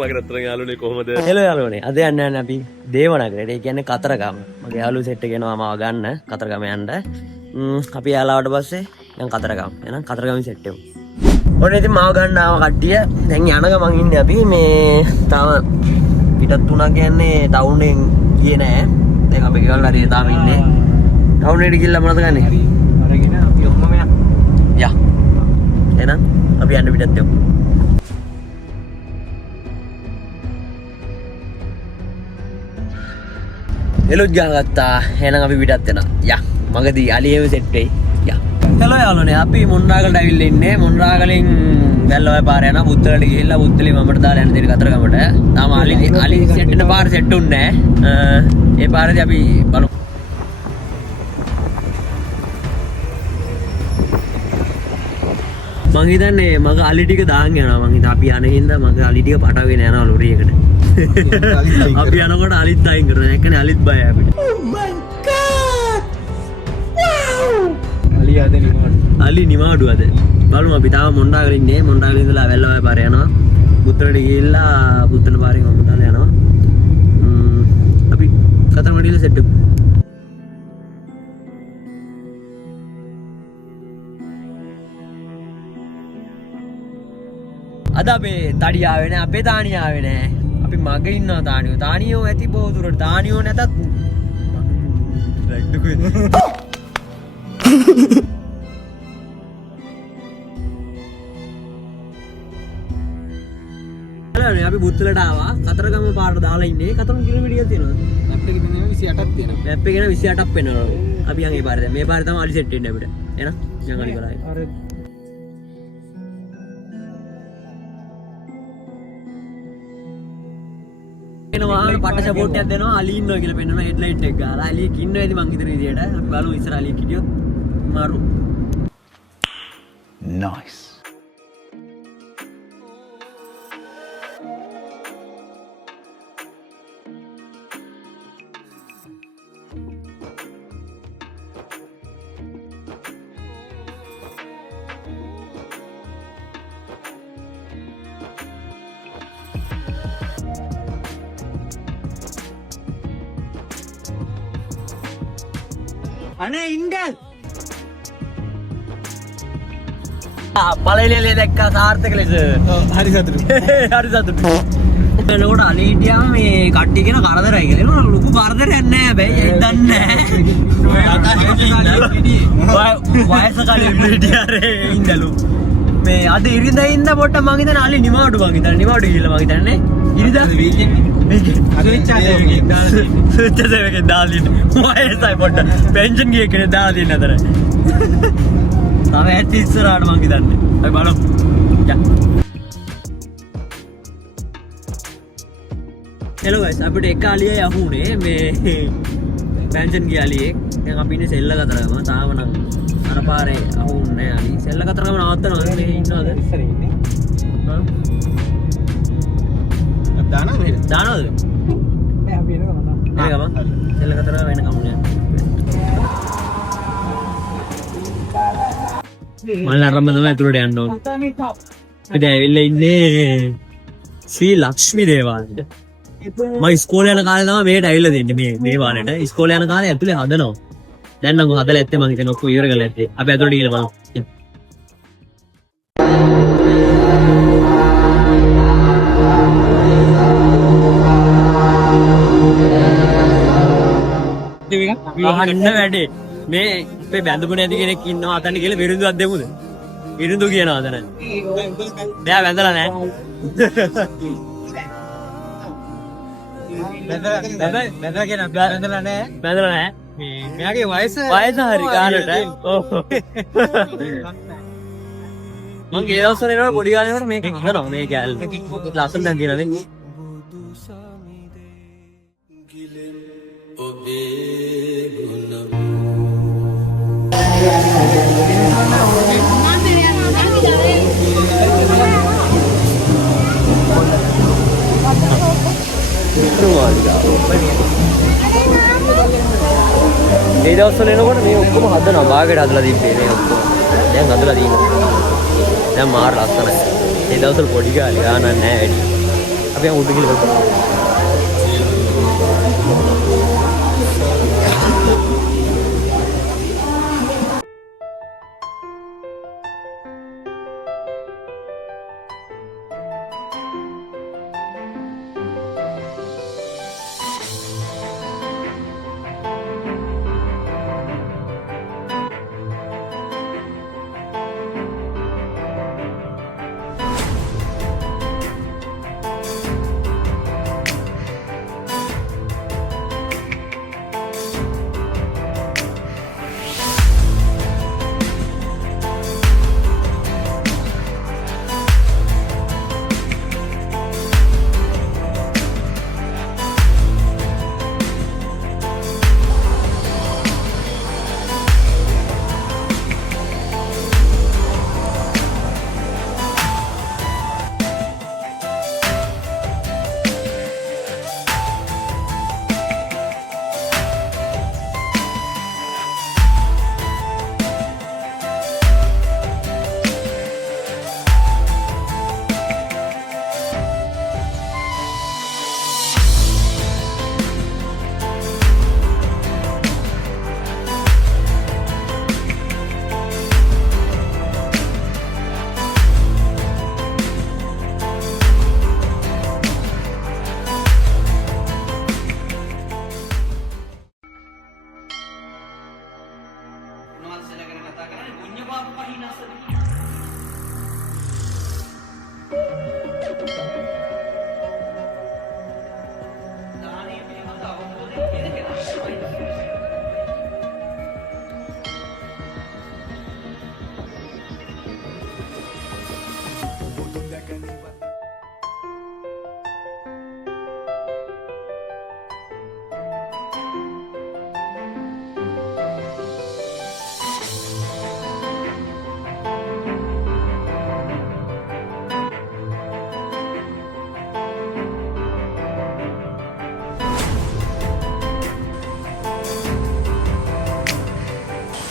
මගේ යාළුවනේ කොහමද? හෙලෝ යාළුවනේ. අද යන්නේ අපි දේවනගරයට. ඒ කියන්නේ කතරගම. මගේ යාළුවෝ සෙට් එක එනවා මාව ගන්න කතරගම යන්න. අපි යාළුවාට පස්සේ දැන් කතරගම. එහෙනම් කතරගම සෙට් එකමු. ඔන්න ඉතින් මාව ගන්න ආව කට්ටිය. දැන් යන ගමන් ඉන්නේ අපි මේ තාම පිටත් තුනක් කියන්නේ ටවුන් එකෙන් ගියේ නෑ. දැන් අපි ගෙවල් හරිය තාම ඉන්නේ. ටවුන් එකට ගිහිල්ලා මොනවද ගන්නේ? අරගෙන අපි ඔක්කොම යා. එහෙනම් අපි යන්න පිටත් යමු. එලොත් ගාගත්තා. එහෙනම් අපි පිටත් වෙනවා. යා. මගදී අලියෙම සෙට් වෙයි. යා. හෙලෝ යාළුවනේ. අපි මොණරාගලට ඇවිල්ලා ඉන්නේ. මොණරාගලෙන් වැල්ලවයි පාර යනවා. බුත්තලට ගිහිල්ලා බුත්තලි මමට දාලා යන දෙයට කතරගමට. තාම අලි සෙට් වෙන පාර සෙට් උන්නේ නැහැ. ඒ පාරේදී අපි බලමු. මං හිතන්නේ මග අලි ටික දාන් යනවා. මං හිතා අපි යන හින්දා මග අලි ටික පටවගෙන යනවා ලොරියකට. අපි යනකොට අලිත් අයින් කරනවා. ඒකනේ අලිත් බයයි අපිට. Oh my god! Wow! අලි නිමාඩු අද. බලමු අපි තාම මොණරාගල ඉන්නේ. මොණරාගල ඉඳලා වැල්ලවයි පාර යනවා. බුත්තලට ගිහිල්ලා බුත්තල පාරේ මම දාලා යනවා. අපි කතරගමට සෙට් එකමු. අද අපේ තඩි ආවේ නෑ. අපේ තාණිය ආවේ නෑ. අපි මග ඉන්නවා තාණියෝ. තාණියෝ ඇති බොහෝ දුරට. තාණියෝ නැතත් අපි බුත්තලට ආවා. කතරගම පාරට දාලා ඉන්නේ. කතරගම කිලෝමීටරයක් තියෙනවද? මැප් එකේ තියෙනවා 28ක් තියෙනවා. මැප් එකේ 28ක් පෙන්නනවා. අපි යන් ඒ පාරේ දැන්. මේ පාරේ තමයි අලි සෙට් වෙන්නේ අපිට. එහෙනම් යන් අලි කරා. අර එනවා පට්ට සපෝට් එකක් දෙනවා. අලි ඉන්නවා කියලා පෙන්නනවා. හෙඩ් ලයිට් එක ගාලා. අලියෙක් ඉන්නවා ඉතින් මං හිතන විදියට. අපි බලමු ඉස්සර අලියෙක් හිටියොත් මාරු. Nice. අනේ ඉන්දල් පළවෙනි දැක්කා සාර්ථක ලෙස. හරි සතුටුයි. හරි සතුටුයි. එනකොට අනේ හිටියාම මේ කට්ටිය කියන කරදරයි කියලා. ඒක ලොකු කරදරයක් නෑ හැබැයි. ඒක දන්නේ නෑ. වයස කාලේ ඉන්දියාරේ ඉඳලු. මේ අද ඉරිදා ඉන්න පොට්ට මං හිතන්නේ අලි නිමාඩු මං හිතන්නේ නිමාඩු ගිහලා මං හිතන්නේ ඉරිදා ස්විච් සේවකෙන් දාලා දෙන්න. වයසයි පොට්ට පෙන්ෂන් ගිය කෙනෙක් දාලා දෙන්න අතර. තව ඇත්ත ඉස්සරහට මං හිතන්නේ. අපි බලමු. යා. හෙලෝ ගයිස් අපිට එක අලියයි අහුනේ මේ පෙන්ෂන් ගිය අලියෙක්. දැන් අපි ඉන්නේ සෙල්ල කතරගම. තාම නම් අර පාරේ අහුන්නේ අලි. සෙල්ල කතරගම නවත්තනවා මේ ඉන්නවද? ඉස්සර ඉන්නේ. හා දානවද? දානවද? නෑ අපි එනවා. නෑ ගම. සෙල්ල කතරගම වෙන කමුනේ. මම අරම තමයි ඇතුළට යන්න ඕන. ඉතින් ඇවිල්ලා ඉන්නේ ශ්‍රී ලක්ෂ්මී දේවාලයට. මම ඉස්කෝලේ යන කාලේ තමයි මේකට ඇවිල්ලා දෙන්නේ මේ දේවාලයට. ඉස්කෝලේ යන කාලේ ඇතුලේ හදනවා. දැන් නම් හදලා ඇත්තේ මම හිතන්නේ ඔක්කොම ඉවර කරලා ඇත්තේ. අපි ඇතුළට ගිහලා බලමු. අන්න වැඩේ. මේ අපේ බැඳපු නැති කෙනෙක් ඉන්නවා අතන කියලා විරුදුවක් දෙමුද? විරුදු කියනවා අතන. මෙයා බැඳලා නැහැ. බැඳලා කියන බැඳලා නැහැ. බැඳලා නැහැ. මෙයාගේ වයස හරි කාලට. ඔව්. මං ගේ දවස්වල එනවා පොඩි කාලේ වල මේක හදනවා මේ කැල්. ලස්සන දැන් තියෙනවා නේ. ඒ දවස්වල එනකොට මේ ඔක්කොම හදනවා. බාගෙට හදලා තිබ්බේ මේ ඔක්කොම. දැන් හදලා තියෙනවා. දැන් මාර ලස්සනයි. ඒ දවස්වල පොඩි කාලේ ගානක් නැහැ වැඩි. අපි උඩ ගිහලා බලමු.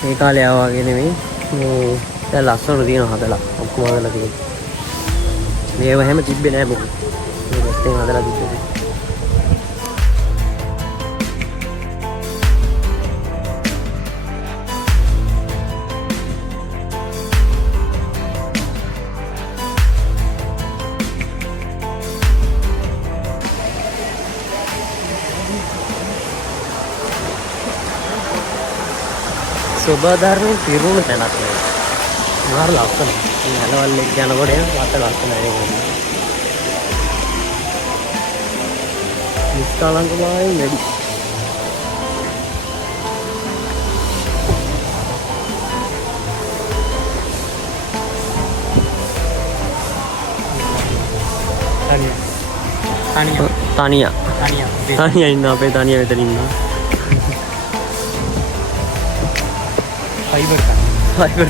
මේ කාලේ ආවා වගේ නෙමෙයි. මේ දැන් ලස්සනට තියෙනවා හදලා. ඔක්කොම හදලා තියෙනවා. මේව හැම තිබ්බේ නෑ මොකද. මේ රස්තෙන් හදලා තිබ්බේ. සෝබාධර්මයෙන් පිරුණු තැනක් නේ. මාර ලස්සනයි. මේ හැලවල් එක්ක යනකොට එන වට ලස්සනයි නේද? නිස්කලංකභාවයෙන් වැඩි. තනියා ඉන්න අපේ තනියා මෙතන ඉන්නවා. फाइबर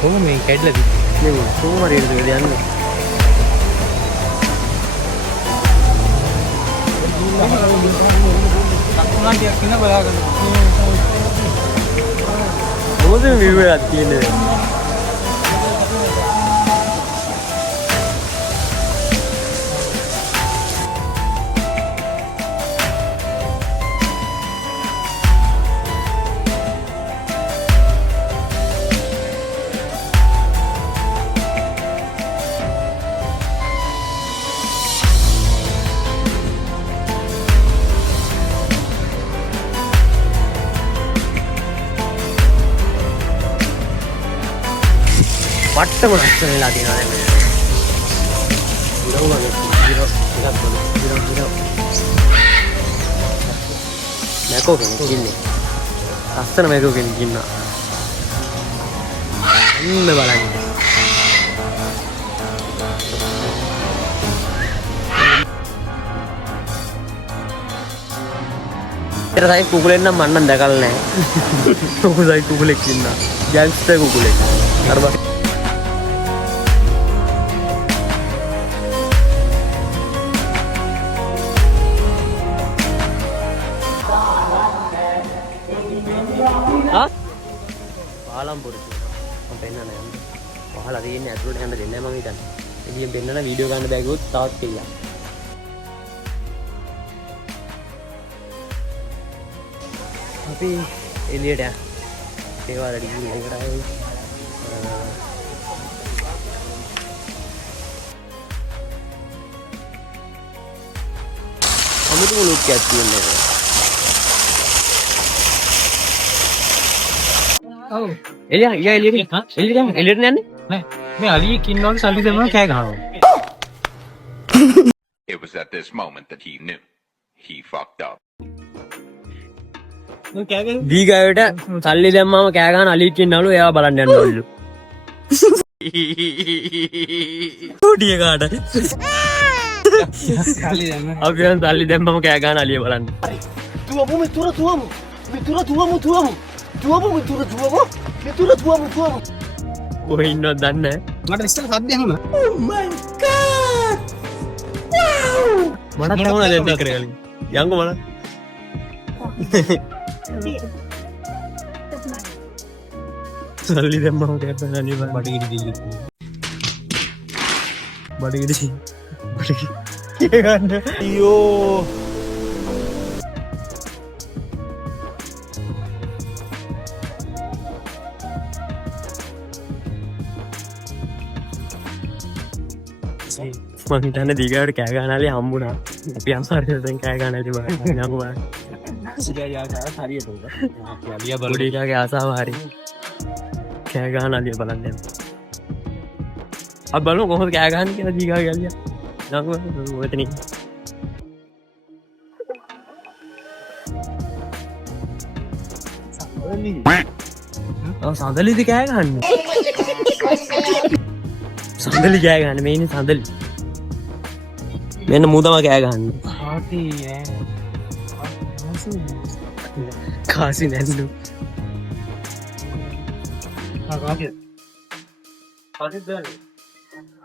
කොහොම මේ කැඩලාද නේ කොහොම හරි ඉරද යන්නේ ලක්ුණාටියක් ඉන්න බලාගන්න මොකද මේ view එකක් තියෙන්නේ වට්ටම ලස්සන වෙලා තියෙනවා දැන් මේ. මේකෝ කෙනෙක් ඉන්නේ. ලස්සන මේකෝ කෙනෙක් ඉන්නවා. ඉන්න බලන්න. ඊට සයි කුකුලෙන් නම් මම නම් දැකලා නැහැ. කුකුලයි කුකුලෙක් ඉන්නවා. ගෑන්ග්ස්ටර් කුකුලෙක්. අරබා පාලම් පුරුදු මම පෙන්නන්නේ. වහලා තියෙන්නේ ඇතුළට යන්න දෙන්නේ නැහැ මම හිතන්නේ. එළියෙන් පෙන්නන වීඩියෝ ගන්න බැගුවොත් තවත් කෙලියක්. අපි එළියට යන්න. ඒවා රෙඩි කරලා ඉවරයි. අමුතු ලුක් එකක් තියෙනවා. ඔව්. එළියට යන්නේ? නෑ. මේ අලියෙක් ඉන්නවලු සල්ලි දෙනවා කෑ ගහනවා. It was at this moment that he knew he fucked up. මම කෑ ගහනවා. දීගාවට සල්ලි දැම්මම කෑ ගහන අලියෙක් ඉන්නවලු එයාව බලන්න යනවලු. ටෝටිය කාට සල්ලි දෙන්න. අපි දැන් සල්ලි දැම්මම කෑ ගහන අලිය බලන්න. Tuamu, mitura, tuamu. Mitura, tuamu, tuamu. Tuamu, mitura, tuamu. Mitura, tuamu, tuamu. කොහෙ ඉන්නවද දන්නේ නැහැ. මට ඉස්සෙල්ලා සද්ද ඇහුණා. Oh my god! මටත් තවුණා දැන් දෙක කරගෙන. යංගෝ මල. සල්ලි දැම්මම කෑ ගහන අලිය බලන්න. බඩගිනි දිලි. බඩගිනි. කෑ ගන්න. අයියෝ. මං හිතන්නේ දීගාවට කෑ ගහන අලිය හම්බුණා. අපි අන්සාරයෙන් කෑ ගහන ඇති බලන්න. යංගෝ බලන්න. සිගාරිය ආකාර හරියට උඩ. අලියා පොඩි එකාගේ ආසාව හරි. කෑ ගහන අලිය බලන්න යන්න. අපි බලමු කොහොමද කෑ ගහන්නේ කියලා දීගාගේ අලියා. යංගෝ ඔතනින්. සඳලිද කෑ ගහන්නේ? සඳලි කෑ ගහන්නේ මේ ඉන්නේ සඳලි. මෙන්න මූ තමයි කෑ ගහන්නේ. කාසි නැන්නු.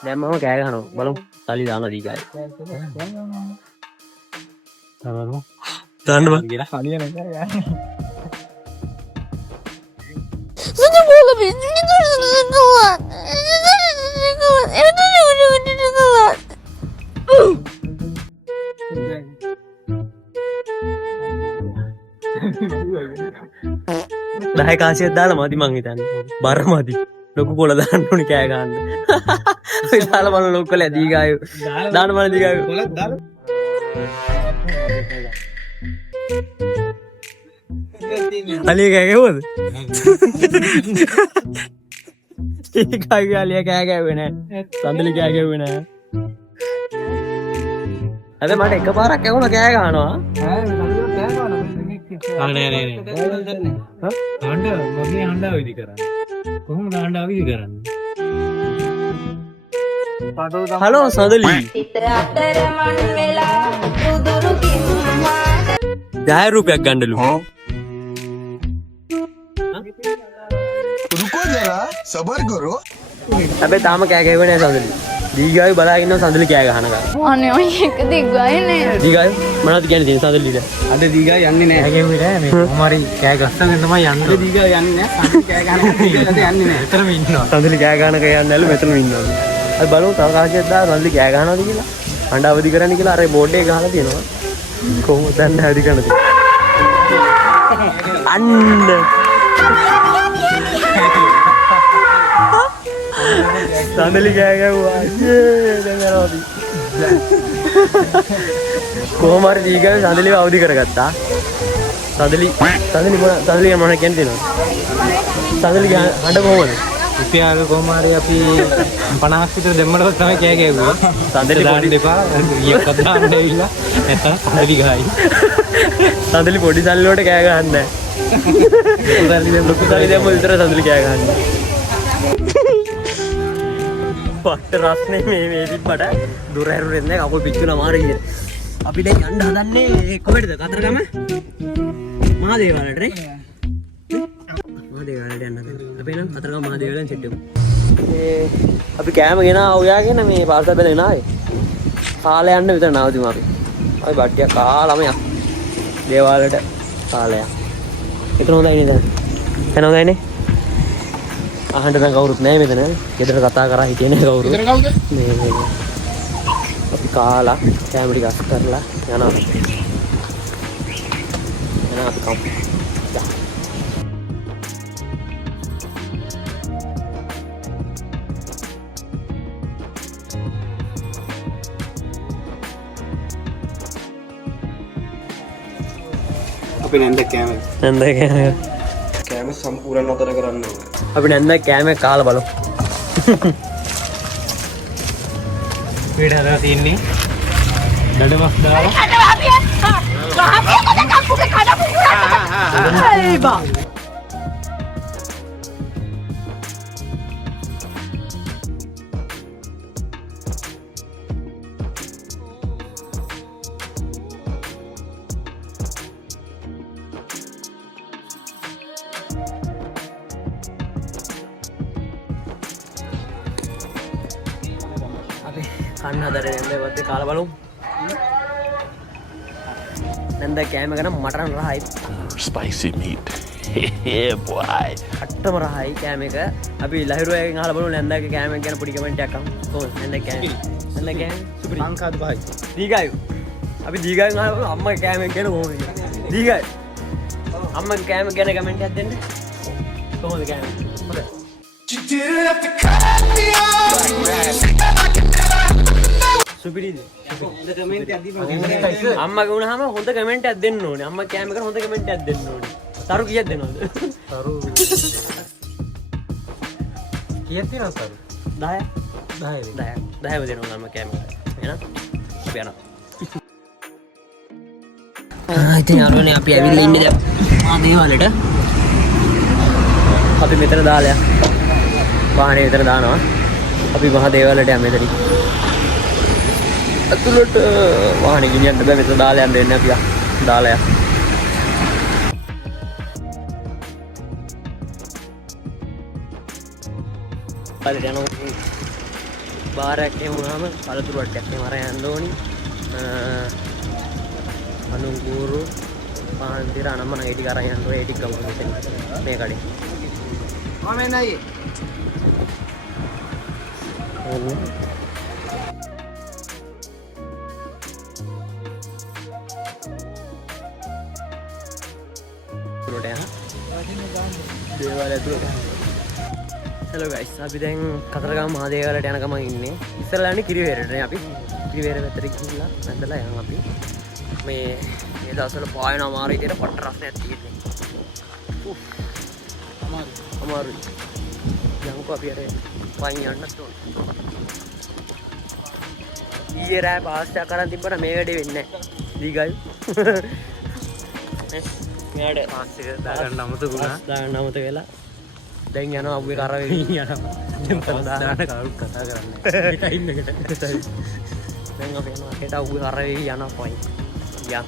දැන් මම කෑ ගහනවා. බලමු. සල්ලි දානවා දීගායි. තමරු. දාන්න බා. ගිලා හලිය නැහැ. Saya mau lebih ini tuh kuat. Itu kuat. දහය කාසියක් දාලා මදි මං හිතන්නේ. බර මදි. ලොකු කොළ දාන්න ඕනි කෑ ගහන්න. ඔය දාලා බලන ලොකු කොළ දීගායෝ. දාන්න බලන දීගායෝ. කොලක් දාලා. අලිය කෑ ගැහුවද? ඒකයි අලිය කෑ ගැහුවේ නෑ. සඳලි කෑ ගැහුවේ නෑ. අද මට එකපාරක් ඇහුණා කෑ ගහනවා. නෑ. හඬ මගේ හඬ විදි කරන්නේ. කොහොමද හඬ විදි කරන්නේ? Hello සඳලි. 10 රුපියක් ගන්නලු. Ruko jara, sabar karo. හැබැයි තාම කෑ ගැහුවේ නෑ සඳලි. දීගායෝ බලාගෙන ඉන්නවා සඳලි කෑ ගහනකම්. Aneh එක දිග්ගයනේ. දීගායෝ මොනවද කියන්නේ තියෙන සඳලිට? අද දීගා යන්නේ නැහැ. කෑ ගැහුවේ නැහැ මේ. කොහොමරි කෑ ගස්සගෙන තමයි යන්නේ. අද දීගා යන්නේ නැහැ. සල්ලි කෑ ගහනවා කියලා යන්නේ නැහැ. එතරම් ඉන්නවා. සඳලි කෑ ගහන කෑ යන්නේලු මෙතනම ඉන්නවලු. අපි බලමු තව කාසියක් දාලා සඳලි කෑ ගහනවද කියලා. හඬ අවදි කරන්න කියලා අර බෝඩ් එක ගහලා තියෙනවා. කොහොමද දන්නේ අවදි කරන්නද? අන්න සඳලි කෑ ගැහුවා. දැන් යනවා අපි. කොහොම හරි දීගාවේ සඳලිව අවදි කරගත්තා. සඳලි මොන කියන්නේ තියෙනවද? සඳලි හඬ කොහොමද? රුපියල් කොහොම හරි අපි 50ක් විතර දෙන්නවත් තමයි කෑ ගැහුවා. සඳලි දාන්න පොඩි දෙපා ඊයක්වත් දාන්න ඇවිල්ලා නැත්නම් සල්ලි ගහයි. සඳලි පොඩි සල්ලි වලට කෑ ගහන්නේ නැහැ. ලොකු සල්ලි දැම්ම විතර සඳලි කෑ ගහන්නේ. පට රස්නේ මේ තිබ්බට දුර හැරුරෙත් නැහැ කකුල් පිච්චුණා මාරේ කියන. අපි දැන් යන්න හදන්නේ කොහෙටද? කතරගම? මහදේවාලට නේ? මහදේවාලට යන්න හදන්නේ. අපි නම් කතරගම මහදේවාලෙන් සෙට් වෙමු. අපි කෑම ගෙනා ඔයාගෙන මේ පාර්සල් බෙදලා එනාවේ. කාලේ යන්න විතර නවතිමු අපි. අපි බට්ටියක් කාලාම යන්න. දේවාලට කාලයක්. එතන හොඳයි නේද? එතන හොඳයිනේ. අහන්න දැන් කවුරුත් නැහැ මෙතන. ගෙදර කතා කරා හිටියේ නෑ කවුරු. ගෙදර කවුද? මේ අපි කාලා කැම ටික අස් කරලා යනවා. අපි කවුද? අපි නැන්ද කෑම සම්පූර්ණ නතර කරන්න ඕනේ. අපි නැන්ද කෑම කාලා බලමු. වේඩ හදලා තින්නේ දඩමස් දාලා. කන්න හදරේ නැන්ද වත්තේ කාලා බලමු. නැන්ද කෑම ගන්න මටන් රහයි. Spicy meat. Yeah, boy. අට්ටම රහයි කෑම එක. අපි ලහිරුවෙන් අහලා බලමු නැන්දගේ කෑම ගැන පොඩි කමෙන්ට් එකක් අහමු. කොහොමද නැන්ද කෑම? නැන්ද කෑම සුපිරි. අංකාදු පහයි. දීගායු. අපි දීගායන් අහලා බලමු අම්මගේ කෑම ගැන කොහොමද? දීගායු. අම්මගේ කෑම ගැන කමෙන්ට් එකක් දෙන්න. කොහොමද කෑම? හොඳයි. සුපිරිද? අම්මගේ වුණාම හොඳ කමෙන්ට් එකක් දෙන්න ඕනේ. අම්මා කෑම කරන හොඳ කමෙන්ට් එකක් දෙන්න ඕනේ. තරු කීයක් දෙනවද? තරු කීයක් දෙනවද තරු? 10ක්. 10ද? 10ම දෙනවා අම්මා කෑම කරලා. එහෙනම් අපි යනවා. ඉතින් යාළුවනේ අපි ඇවිල්ලා ඉන්නේ දැන් මා දේවාලෙට. අපි මෙතන දාලා වාහනේ විතර දානවා. අපි මහා දේවාලයට යමු මෙතනින්. අතුලට වාහනේ ගෙනියන්න බෑ මෙතන දාලා යන්න දෙන්න අපි දාලා යන්න. පාලට යනවා. බාරක් එහෙම වුණාම පළතුරු වට්ටයක් එහෙම අරන් යන්න ඕනි. අනුගුරු පාන්තිර අනම්මන ඒ ටික අරන් යන්න ඕනේ. ඒ ටික ගමු මෙතන මේ කඩේ. මම එන්නයි. හෙලෝ ගයිස් අපි දැන් කතරගම මහා දේවාලයට යන ගමන් ඉන්නේ. ඉස්සරලා යන්නේ කිරිවේරටනේ අපි. කිරිවේර පැත්තට ගිහිල්ලා නැන්දලා යනවා අපි. මේ දවස්වල පායන අමාරු විදියට පට්ට රස්නයක් තියෙන්නේ. අමාරුයි. යමුකෝ අපි අර වයින් යන්නත් ඕනේ. ඊයේ රෑ පාස්ටා කරන් තිබ්බට මේ වැඩේ වෙන්නේ නැහැ. දීගල්. මෙයාට පාස් එක දාගන්න අමතක වුණා. දාගන්න අමතක වෙලා. දැන් යනවා අබ්බේ කරවෙවි යනවා. දැන් දාන්න කවුරුත් කතා කරන්නේ. ඒකයි ඉන්නකට. දැන් අපි යනවා හෙට අබ්බේ කරවෙවි යනවා පොයි. යා.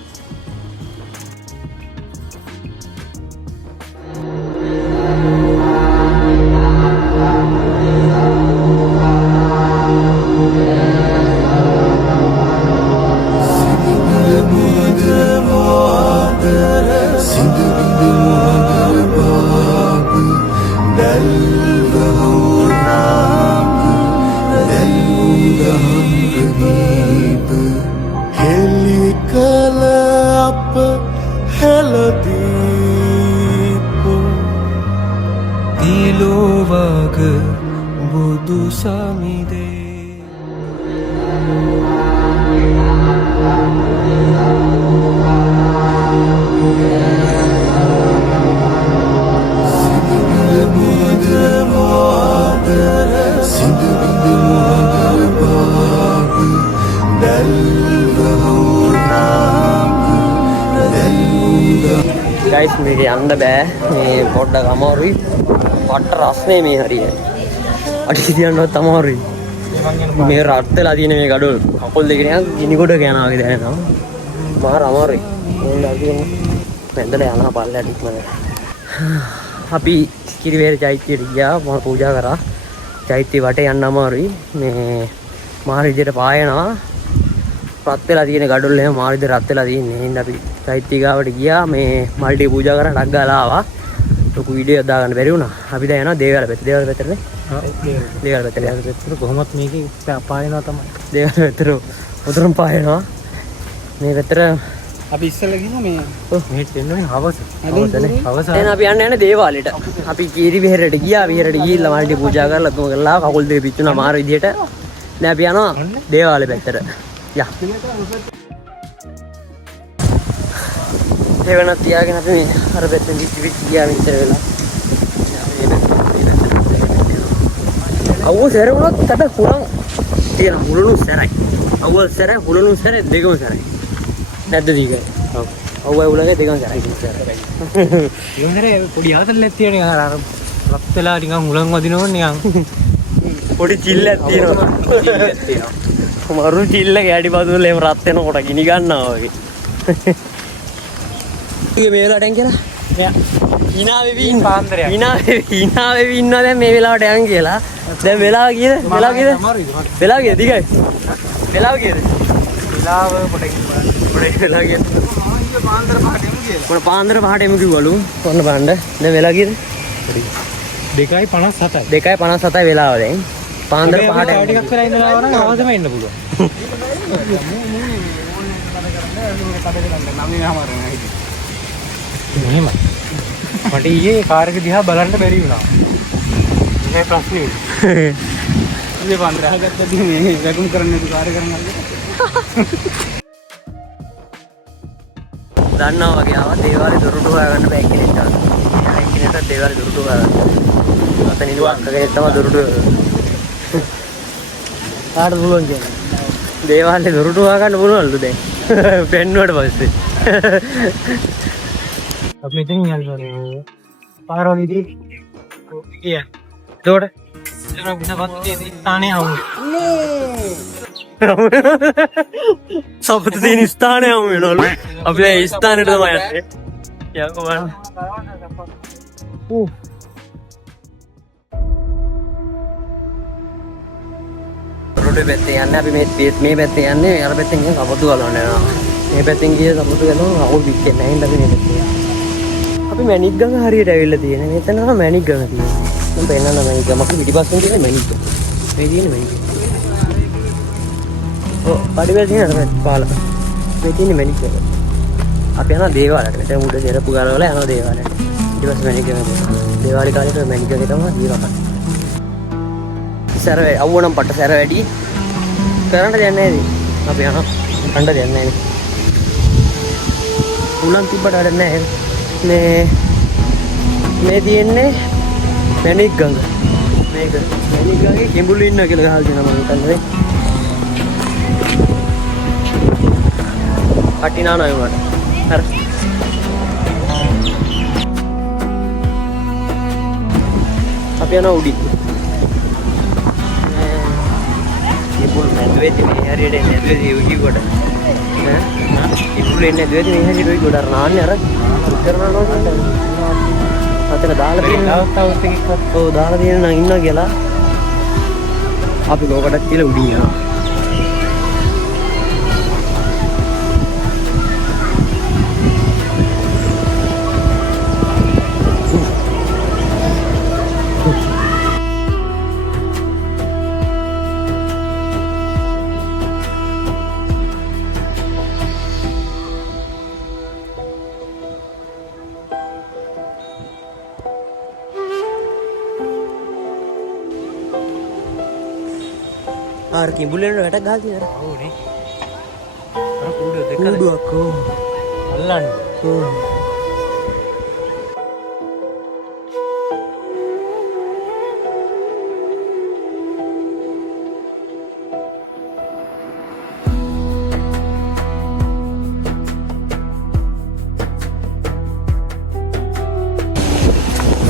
බුදු සමිදේ ගයිස් මේක යන්න බෑ මේ පොඩ්ඩක් අමාරුයි වට රස්නේ මේ හරියට අටි තියන්නවත් අමාරුයි මේ රත් වෙලා තියෙන මේ ගඩොල් කකුල් දෙක නිකන් ගිනි ගොඩ යනවා වගේ දැනෙනවා මාර අමාරුයි මොකද අපි වැඳලා යනවා පල්ලයට ඉක්මනට අපි කිරිවේර චෛත්‍යයට ගියා මම පූජා කරා චෛත්‍ය වටේ යන්න අමාරුයි මේ මාර විදියට පායනවා රත් වෙලා තියෙන ගඩොල් එහෙම මාර විදියට රත් වෙලා තියෙන්නේ එහෙනම් අපි චෛත්‍ය ගාවට ගියා මේ මල් ටික පූජා කරලා ඩක් ගාලා ආවා ලොකු වීඩියෝ දාගන්න බැරි වුණා. අපි දැන් යනවා දේවාල පැත්තට. දේවාල පැත්තටනේ. දේවාල පැත්තට. කොහොමත් මේකේ පායනවා තමයි. දේවාල පැත්තට උතරම් පායනවා. මේ පැත්තට අපි ඉස්සෙල්ලා ගිහින් මේ මේට එන්නේ හවස. හවස. දැන් අපි යන්නේ දේවාලෙට. අපි කීරි විහෙරට ගියා. විහෙරට ගිහිල්ලා මාල්ටි පූජා කරලා තුම කරලා කකුල් දෙක පිච්චුණා මාර විදියට. දැන් අපි යනවා දේවාලෙ පැත්තට. යා. ඒවන තියාගෙන අපි මේ අර පැත්තෙන් දිවි ගියා විතර වෙලා. අවුව සැරුණොත් තද හුලං තියෙන හුලුණු සැරයි. අවුව සැර හුලුණු සැර දෙකම සැරයි. නැද්ද දීක? ඔව්. අවුව උලගේ දෙකම සැරයි. ඉවහරේ පොඩි ආතල්ලක් තියෙන අර රත් වෙලා නිකන් හුලං වදිනවනේ නිකන්. පොඩි චිල්ලක් තියෙනවා. මරු චිල්ල කැඩි බදුල එහෙම රත් වෙනකොට ගිනි ගන්නවා වගේ. මේ වෙලාවට යන් කියලා. මෙයා hina වෙවි ඉන්න. පාන්දරයක්. hina වෙවි ඉන්නවා දැන් මේ වෙලාවට යන් කියලා. දැන් වෙලාව කීයද? වෙලාව කීයද? වෙලාව කීයද? දිගයි. වෙලාව කීයද? වෙලාව පොඩේ වෙලාව කීයද? පාන්දර පහට එමු කියලා. මොන පාන්දර පහට එමු කිව්වලු. ඔන්න බලන්න. දැන් වෙලාව කීයද? 2:57යි. 2:57යි වෙලාව දැන්. පාන්දර පහට තව ටිකක් වෙලා ඉඳලා ආවනම් අවශ්‍යම ඉන්න පුළුවන්. මෙහෙම මට ඊයේ කාර් එක දිහා බලන්න බැරි වුණා. මේ ප්‍රශ්නේ. ඉතින් පාන්දර අහගත්තදී මේ වැකුම් කරන්නේ කාර් එක කරන්න දන්නවා වගේ ආවා දේවාලේ දොරටු හොයාගන්න බෑ කෙනෙක්ට. එක්කෙනෙක්ට දේවාලේ දොරටු හොයාගන්න. අතන ඉන්න අක්කගෙන් තමයි දොරටු. කාට පුළුවන් කියන්නේ? දේවාලේ දොරටු හොයාගන්න පුළුවන්ලු දැන්. පෙන්නුවට පස්සේ. අපි ඉතින් යන්නේ පාරවල් ඉදිරි කිය. දොඩ විනපත්ති ස්ථානයේ ආවු. සපත තියෙන ස්ථානය යමු වෙනවලු. අපි ඒ ස්ථානෙට තමයි යන්නේ. යකෝ බලන්න. රොඩේ පැත්තේ යන්නේ අපි මේ පැත්තේ යන්නේ අර පැත්තෙන් ගිහින් සපතු ගලවන්න යනවා. මේ පැත්තෙන් ගිහින් සපතු ගලවනවා අවුල් පිටින් නැහැ ඉඳලා මේ පැත්තේ. අපි මැණික් ගඟ හරියට ඇවිල්ලා තියෙන. මෙතන තමයි මැණික් ගඟ තියෙන්නේ. මම පෙන්නන්න මැණික් ගඟ. මම පිටිපස්සෙන් තියෙන මැණික් ගඟ. මේ තියෙන මැණික් ගඟ. ඔව් පඩිවල තියෙන අර පාල. මේ තියෙන මැණික් ගඟ. අපි යනවා දේවාලයට. මෙතන උඩ දෙරපු ගාලා යනවා දේවාලයට. ඊට පස්සේ මැණික් ගඟ තියෙනවා. දේවාලේ කාලේට මැණික් ගඟේ තමයි ජීවත්. සැර අවුව නම් පට සැර වැඩි. කරන්න දෙයක් නැහැ ඉතින්. අපි යනවා. කණ්ඩ දෙයක් නැහැ. උලන් තිබ්බට වැඩක් නැහැ. මේ තියෙන්නේ මැණික් ගඟ. මේක මැණික් ගඟේ කිඹුලු ඉන්නවා කියලා ගහලා තියෙනවා මම හිතන්නේ. අටිනාන අයුමට. හරි. අපි යනවා උඩි. කිඹුලු නැද්දේ මේ හරියට නැද්දේ උඩිකොට. කිඹුලු එන්නේ නැද්දේ මේ හරියට උඩිකොට අර නාන්නේ අර කරනවා නේද? අතන දාලා තියෙනවා. ඔව් දාලා තියෙන නම් ඉන්නවා කියලා. අපි ලෝකටත් කියලා උඩින් යනවා. ආර කිඹුලෙන් වැටක් ගහලා තියෙනවා. ඔව් නේ. අර කූඩුව දෙකද? කූඩුවක් ඕ. අල්ලන්න.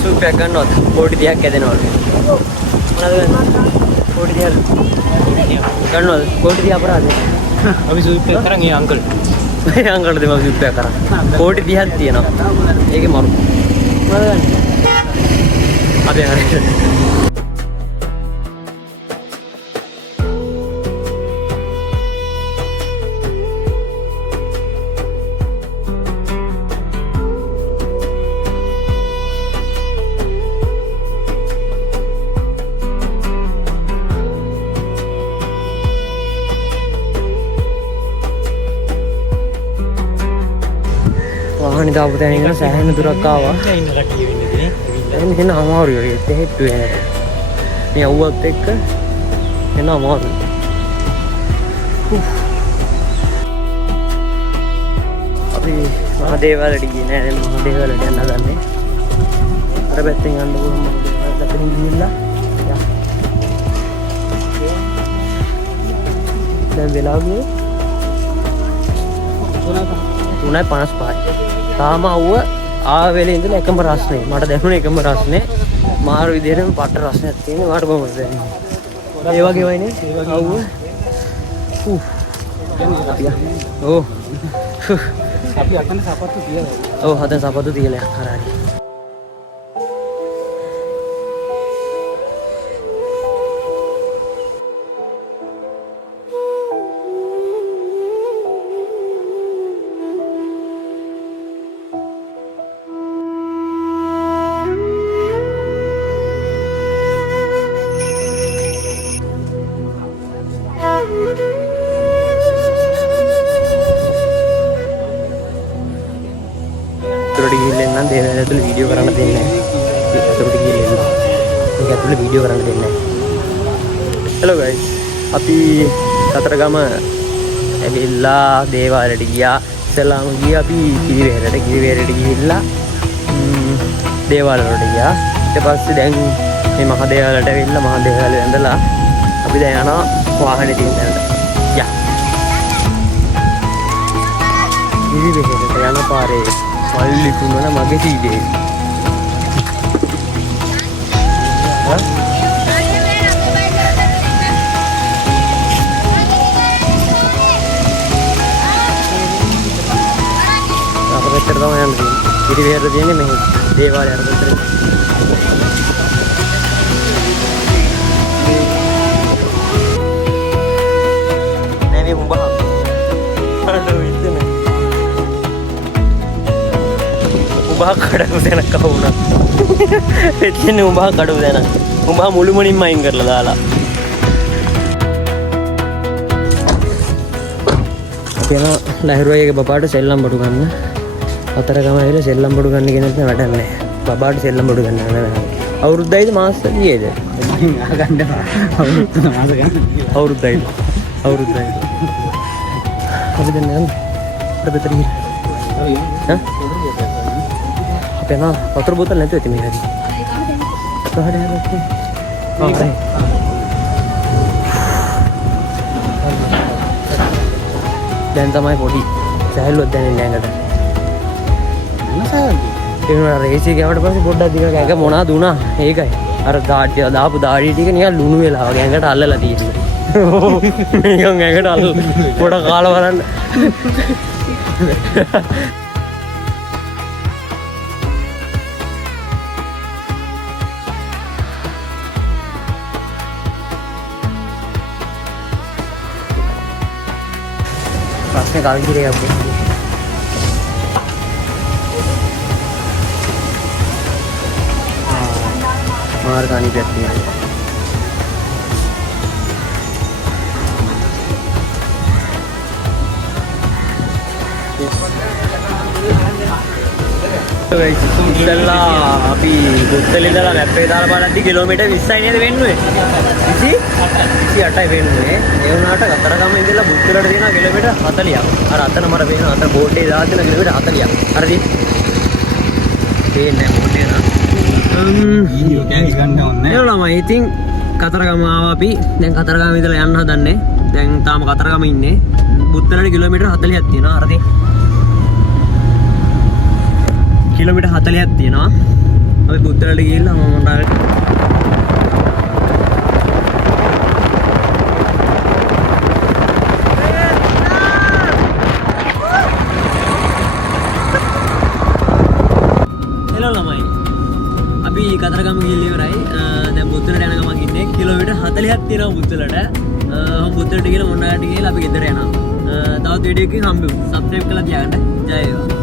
සුප්පයක් ගන්නවද? කෝටි 30ක් ඇදෙනවලු. මොනවද ගන්නේ? කෝටි 30ක්. ගන්නවද? කෝටි 30 අපරාධේ. අපි සුප්පයක් කරන් ඒ අංකල්. ඒ අංකල් දෙම සුප්පයක් කරා. කෝටි 30ක් තියෙනවා. ඒකේ මරු. මොනවද ගන්නේ? අද හරියට. වාහනේ දාපු තැන ඉඳලා සෑහෙන දුරක් ආවා. ඉන්න කට්ටිය වෙන්නේ දැන් එන අමාරුයි ඔය දෙහෙට්ටු වෙනට. මේ අවුවත් එක්ක එන අමාරුයි. අපි මහදේවලට ගියේ නෑ. දැන් මහදේවලට යන්න හදන්නේ. අර පැත්තෙන් යන්න පුළුවන් මහදේවලට අතරින් ගිහිල්ලා. දැන් වෙලාව ගියේ 3:55. තාම අවුව ආවෙලේ ඉඳලා එකම රස්නේ. මට දැනුනේ එකම රස්නේ. මාරු විදිහටම පට්ට රස්නයක් තියෙනවා. වාට කොහොමද දැනෙන්නේ? ඒ වගේ වයිනේ. අවුව. ඕ. අපි අතන සපත්තු තියලා. ඔව් හදන සපත්තු තියලා හරහරි. ඇතුළට ගිහිල්ලා නම් දේවල් ඇතුළේ වීඩියෝ කරන්න දෙන්නේ නැහැ. ඇතුළට ගිහිල්ලා මේක ඇතුළේ වීඩියෝ කරන්න දෙන්නේ නැහැ. Hello guys. අපි කතරගම ඇවිල්ලා දේවාලයට ගියා. ඉස්සෙල්ලාම ගියා අපි කිරිවෙහෙරට ගිහිල්ලා දේවාල වලට ගියා. ඊට පස්සේ දැන් මේ මහදේවාලට ඇවිල්ලා මහදේවාලේ ඇඳලා අපි දැන් යනවා වාහනේ තියෙන තැනට. යා. කිරිවෙහෙරට යන පාරේ මල්ලි කුමන මගේ සීදේ. අපිට තමයි යන්නේ. කිරිවෙහෙර තියෙන්නේ මෙහි. දේවාලය අර පැත්තට. නෑ මේ උඹ. අඬෝ ඉන්නේ. උඹා කඩපු තැනක් කවුණා. එතන උඹා කඩපු තැනක්. උඹා මුළුමනින්ම අයින් කරලා දාලා. අපි යන ලහිරුවගේ බබාට සෙල්ලම් බඩු ගන්න. කතරගම ඇවිල්ලා සෙල්ලම් බඩු ගන්න කෙනෙක් නෑ වැඩක් නෑ. බබාට සෙල්ලම් බඩු ගන්න නෑ. අවුරුද්දයිද මාස කීයේද? ගන්න අවුරුද්ද මාස ගන්න. අවුරුද්දයි. අපි දැන් යන්න. අපිට ගිහින්. හා? අපේ නා වතුර බෝතල් නැතුව ඇති මේ හැටි. කොහොමද හැදෙන්නේ? හරි. දැන් තමයි පොඩි සහැල්ලුවක් දැනෙන්නේ ඇඟට. ඒ වුණා රේසිය ගියාට පස්සේ පොඩ්ඩක් දිගට ඇඟ මොනවද වුණා? ඒකයි. අර දාපු දාඩිය ටික නිකන් ලුණු වෙලා වගේ ඇඟට අල්ලලා තියෙනවා. නිකන් ඇඟට අල්ල පොඩ කාලා බලන්න. ප්‍රශ්නේ කාවිදිරේ අපේ මාර්ගානි පැත්තේ ඉස්සල්ලා අපි බුත්තලේ ඉඳලා මැප් එක දාලා බලද්දි කිලෝමීටර් 20යි නේද වෙන්නේ? 28යි වෙන්නේ. ඒ වුණාට කතරගම ඉඳලා බුත්තලට තියෙනවා කිලෝමීටර් 40ක්. අර අතන මර පේනවා අතන බෝඩ් එකේ දාලා තියෙන කිලෝමීටර් 40ක්. හරිද? පේන්නේ නැහැ බෝඩ් එක දාලා. වීඩියෝ කෑලි ගන්න ඕනේ ඒ ළමයි ඉතින් කතරගම ආවා අපි. දැන් කතරගම ඉඳලා යන්න හදන්නේ. දැන් තාම කතරගම ඉන්නේ. බුත්තලට කිලෝමීටර් 40ක් තියෙනවා. හරිද? කිලෝමීටර් 40ක් තියෙනවා. අපි බුත්තලට ගිහිල්ලා මම ඩායරෙක්ට් හෙලෝ ළමයි. අපි කතරගම ගිහින් ඉවරයි. දැන් බුත්තලට යන ගමන් ඉන්නේ. කිලෝමීටර් 40ක් තියෙනවා බුත්තලට. බුත්තලට ගිහලා මොණ්ඩාගට ගිහලා අපි ගෙදර යනවා. තවත් වීඩියෝ එකකින් හම්බෙමු. සබ්ස්ක්‍රයිබ් කරලා තියාගන්න. ජය වේවා.